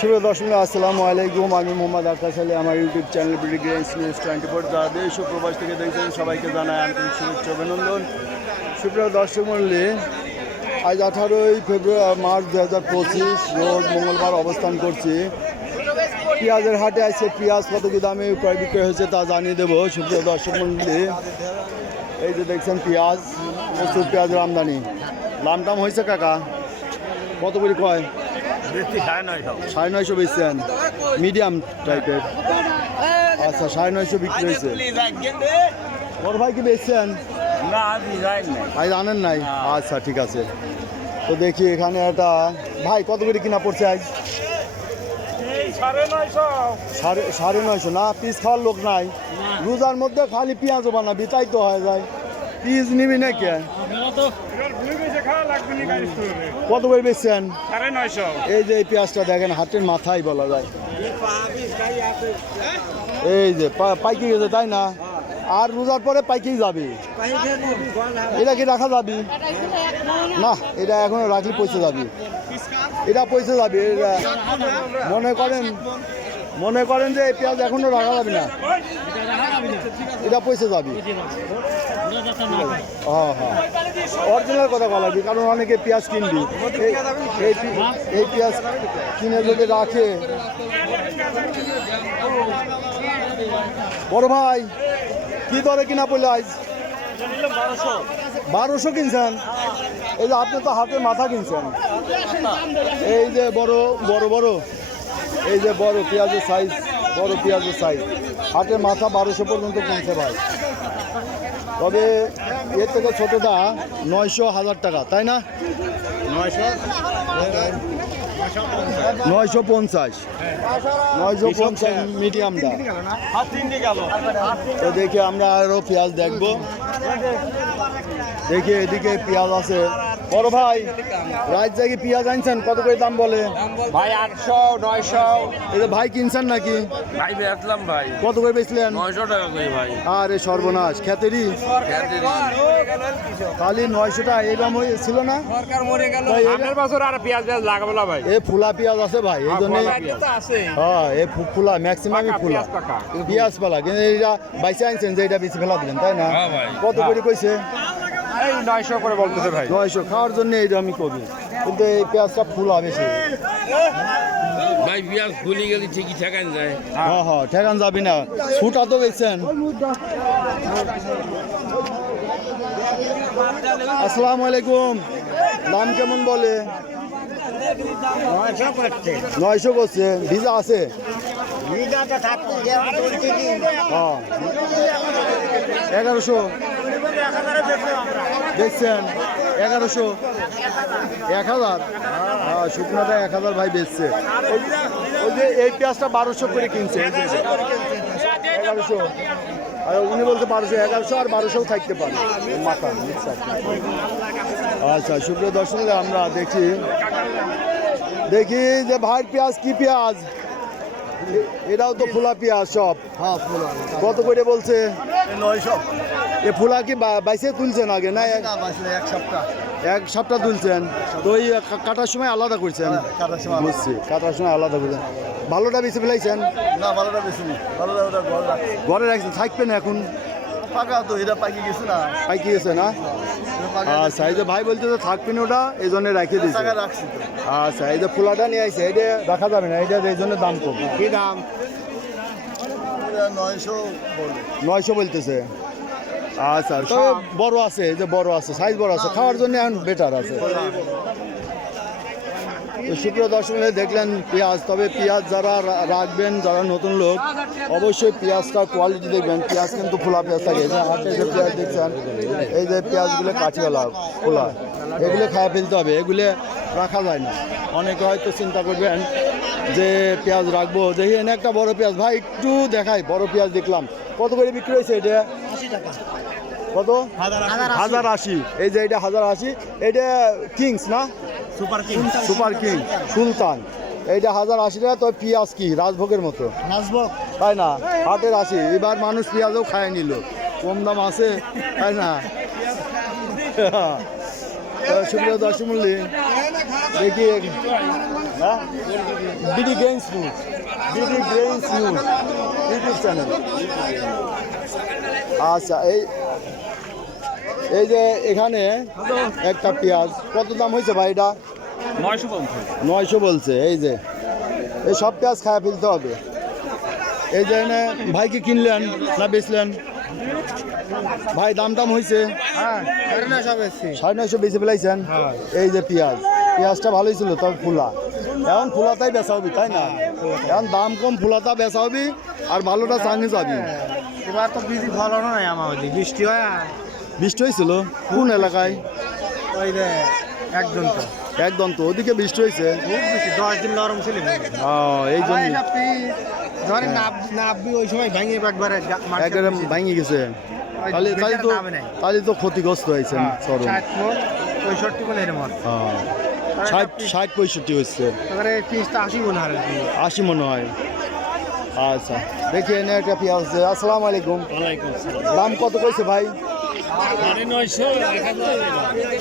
শুভ দর্শক আসসালামু আলাইকুম। আমি মোহাম্মদ আকাশ আলী, আমার ইউটিউব চ্যানেল ব্রিগেন্স নিউজ 24 যারা দেশ ও প্রবাস থেকে দেখছেন সবাইকে জানাই আন্তরিক শুভেচ্ছা অভিনন্দন। সুপ্রিয় দর্শক মণ্ডলী, আজ 18ই মার্চ 2025 রোজ মঙ্গলবার অবস্থান করছি। পেঁয়াজের হাটে আছে পেঁয়াজ কত কি দামে ক্রয় বিক্রয় হয়েছে তা জানিয়ে দেবো। সুপ্রিয় দর্শক মণ্ডলী, এই যে দেখছেন পেঁয়াজ, প্রচুর পেঁয়াজের আমদানি। দাম টাম হয়েছে কাকা কত করে কয়? 950 বেচছেন, মিডিয়াম টাইপের। আচ্ছা 950 বিক্রি হয়েছে। বড় ভাই কি বেচছেন? আজ আনেন নাই? আচ্ছা ঠিক আছে। তো দেখি এখানে একটা ভাই কত করে কিনা পড়ছে আজ? 950 না, পিস খাওয়ার লোক নাই। রোজার মধ্যে খালি পেঁয়াজও বানাবি, তাই তো হয়ে যায়। পিস নিবি না কে? কত করে বেচছেন? 950। এই যে এই পেঁয়াজটা দেখেন, হাটের মাথায় বলা যায়। এই যে পাইকি গেছে, তাই না? আর রোজার পরে পাইকেই যাবে। এটা কি রাখা যাবে না? এটা এখনো রাখলে পয়সা যাবে, এটা পয়সা যাবে। এটা মনে করেন যে এই পেঁয়াজ এখনো রাখা যাবে না, এটা পয়সা যাবে। হ্যাঁ হ্যাঁ, অরিজিনাল কথা বলা যাবে, কারণ অনেকে পেঁয়াজ কিনবি, এই পেঁয়াজ কিনে যদি রাখে। বড় ভাই কি দরে কিনা পড়লে আজ? 1200 কিনছেন? এই যে আপনি তো হাতে মাথা কিনছেন। এই যে বড় বড় বড়, এই যে বড় পেঁয়াজের সাইজ, বড় পেঁয়াজের সাইজ, হাটের মাথা 1200 পর্যন্ত কিনছে ভাই। তবে এর থেকে ছোটোটা 900-1000 টাকা, তাই না? 950 মিডিয়ামটা। তো দেখি আমরা আরও পেঁয়াজ দেখবো। দেখি এদিকে পেঁয়াজ আছে। বড় ভাই রাত জায়গায় পেঁয়াজ আনছেন, কত করে দাম বলে ভাই? 800, 900। এই ভাই কিনছেন নাকি? ভাই বেচলাম ভাই। কত করে বেচলেন? 900 টাকা করে ভাই। আরে সর্বনাশ, খেতেরই খালি 900 টাকা। এরকম ছিল না? সরকার মরে গেল। আগের বছর আর পেঁয়াজ লাগাবো না ভাই। এ ফুলা পেঁয়াজ আছে ভাই, এই জন্য। হ্যাঁ এ ফুলা, ম্যাক্সিমাম ফুলা পেঁয়াজ পালা। কিন্তু এইটা বাইসে আনছেন যে এটা বেশি ফেলা দিলেন, তাই না? কত করে কইছে? এই 900 করে বলতেছে ভাই। 900 খাওয়ার জন্য এইটা আমি করি, কিন্তু এই পেঁয়াজটা ফুলা বেশি ভাই। পেঁয়াজ ফুলি গেলে ঠিকই ঠেকান যায়। হ্যাঁ হ্যাঁ, ঠেকান যাবি না। ছুটা তো বেচছেন। আসসালামু আলাইকুম। দাম কেমন বলে? 900 করছে। ভিজা আছে? হ্যাঁ 1100 দেখছেন? 1100, 1000। হ্যাঁ শুকনাটা 1000 ভাই বেচছে। ওই যে এই পেঁয়াজটা 1200 করে কিনছে, 1100। আর উনি বলতে 1200, 1100 আর 1200 থাকতে পারে মাথা। আচ্ছা সুপ্রিয় দর্শক, আমরা দেখি যে ভাই পেঁয়াজ কি পেঁয়াজ? এটাও তো ফুলা পেঁয়াজ সব। হ্যাঁ ফুলা। কত করে বলছে? 900। এ ফুলা কি বাইসে তুলছেন আগে না? এক সপ্তাহ তুলছেন। তো ওই কাটার সময় আলাদা করছেন? বুঝছি, কাটার সময় আলাদা করছেন। ভালোটা বেশি ফেলাইছেন? না ভালোটা বেশি নেই, ভালোটা ওটা ঘরে রাখছেন, থাকবে না এখন? পাকা তো, এটা পাকি গেছে না। পাইকি গেছে না? আচ্ছা এই যে ভাই বলছে তো থাকবে না, ওটা এই জন্য রাখিয়ে দিচ্ছে। রাখছি তো। আচ্ছা এই যে ফুলাটা নিয়ে আসছে, এটা রাখা যাবে না, এটা এই জন্য দাম কম। কি দাম? 900 বলতেছে। আচ্ছা তবে বড় আছে, এই যে বড় আছে, সাইজ বড় আছে, খাওয়ার জন্য এখন বেটার আছে। তো সুপ্রিয় দর্শক দেখলেন পেঁয়াজ। তবে পেঁয়াজ যারা রাখবেন, যারা নতুন লোক, অবশ্যই পেঁয়াজটার কোয়ালিটি দেখবেন। পেঁয়াজ কিন্তু ফোলা পেঁয়াজ থাকে। এই যে হাটে যে পেঁয়াজ দেখছেন, এই যে পেঁয়াজগুলো কাঠিওয়ালা ফোলা, এগুলো খাওয়া ফেলতে হবে, এগুলো রাখা যায় না। অনেকে হয়তো চিন্তা করবেন যে পেঁয়াজ রাখবো। দেখি এনে একটা বড় পেঁয়াজ ভাই, একটু দেখাই। বড় পেঁয়াজ দেখলাম, কত করে বিক্রি হয়েছে এটা? 80 টাকা। কত? 1080। এই যে এটা 1080। এটা কিংস না? সুপার কিং সুলতান। এইটা 1080 টাকা। তো পেঁয়াজ কি রাজভোগের মতো, তাই না? হাটের 80। এবার মানুষ পেঁয়াজও খায় নিল, কম দাম আছে, তাই না? সুপ্রিয় দর্শক মূল্যে দেখি হ্যাঁ BD grains news YouTube channel. আচ্ছা এই যে এখানে একটা পেঁয়াজ কত দাম হয়েছে ভাই এটা? 900 বলছে। এই যে এই সব পেঁয়াজ খাওয়া ফেলতে হবে। এই যে এনে ভাইকে কিনলেন না বেচলেন? ভাই দাম হয়েছে 950 বেশি ফেলাইছেন। এই যে পেঁয়াজটা ভালোই ছিল, তবে ফুলা এখন ফুলাটাই বেচা হবি, তাই না? এখন দাম কম, ফুলাটা বেচা হবি আর ভালোটা চাঙে যাবি। এবার তো বৃষ্টি ফলানো নাই আমার বৃষ্টি হয় বৃষ্টি হয়েছিল কোন এলাকায়? ওই যে একদম তো ওদিকে বৃষ্টি হয়েছে। খুব বেশি 10 দিন নরম ছিল। এই জন্য ধরে নাববি ওই সময় ভেঙে একবারে একবারে ভেঙে গেছে। তাহলে তো ক্ষতিগ্রস্ত হয়েছেন চরম। 65 মনে এর মন 60-65 হচ্ছে। এবারে 80 মনে হয় 80 মনে হয়। আচ্ছা দেখি এনে একটা পেঁয়াজ আছে। আসসালামু আলাইকুম। দাম কত কইছে ভাই?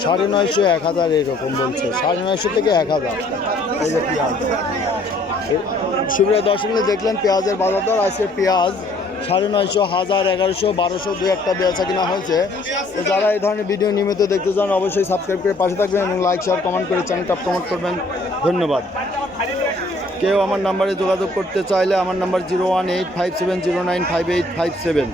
950 1000 এরকম বলছে। 950 থেকে 1000। এই যে পেঁয়াজ। সুপ্রিয় দর্শক দেখলেন পেঁয়াজের বাজার দর। আজকে পেঁয়াজ 950, 1000, 1100, 1200 দু একটা বেচা কিনা হয়েছে। তো যারা এই ধরনের ভিডিও নিয়মিত দেখতে চান অবশ্যই সাবস্ক্রাইব করে পাশে থাকবেন এবং লাইক শেয়ার কমেন্ট করে চ্যানেলটা প্রমোট করবেন। ধন্যবাদ। কেউ আমার নাম্বারে যোগাযোগ করতে চাইলে আমার নাম্বার 01857095857।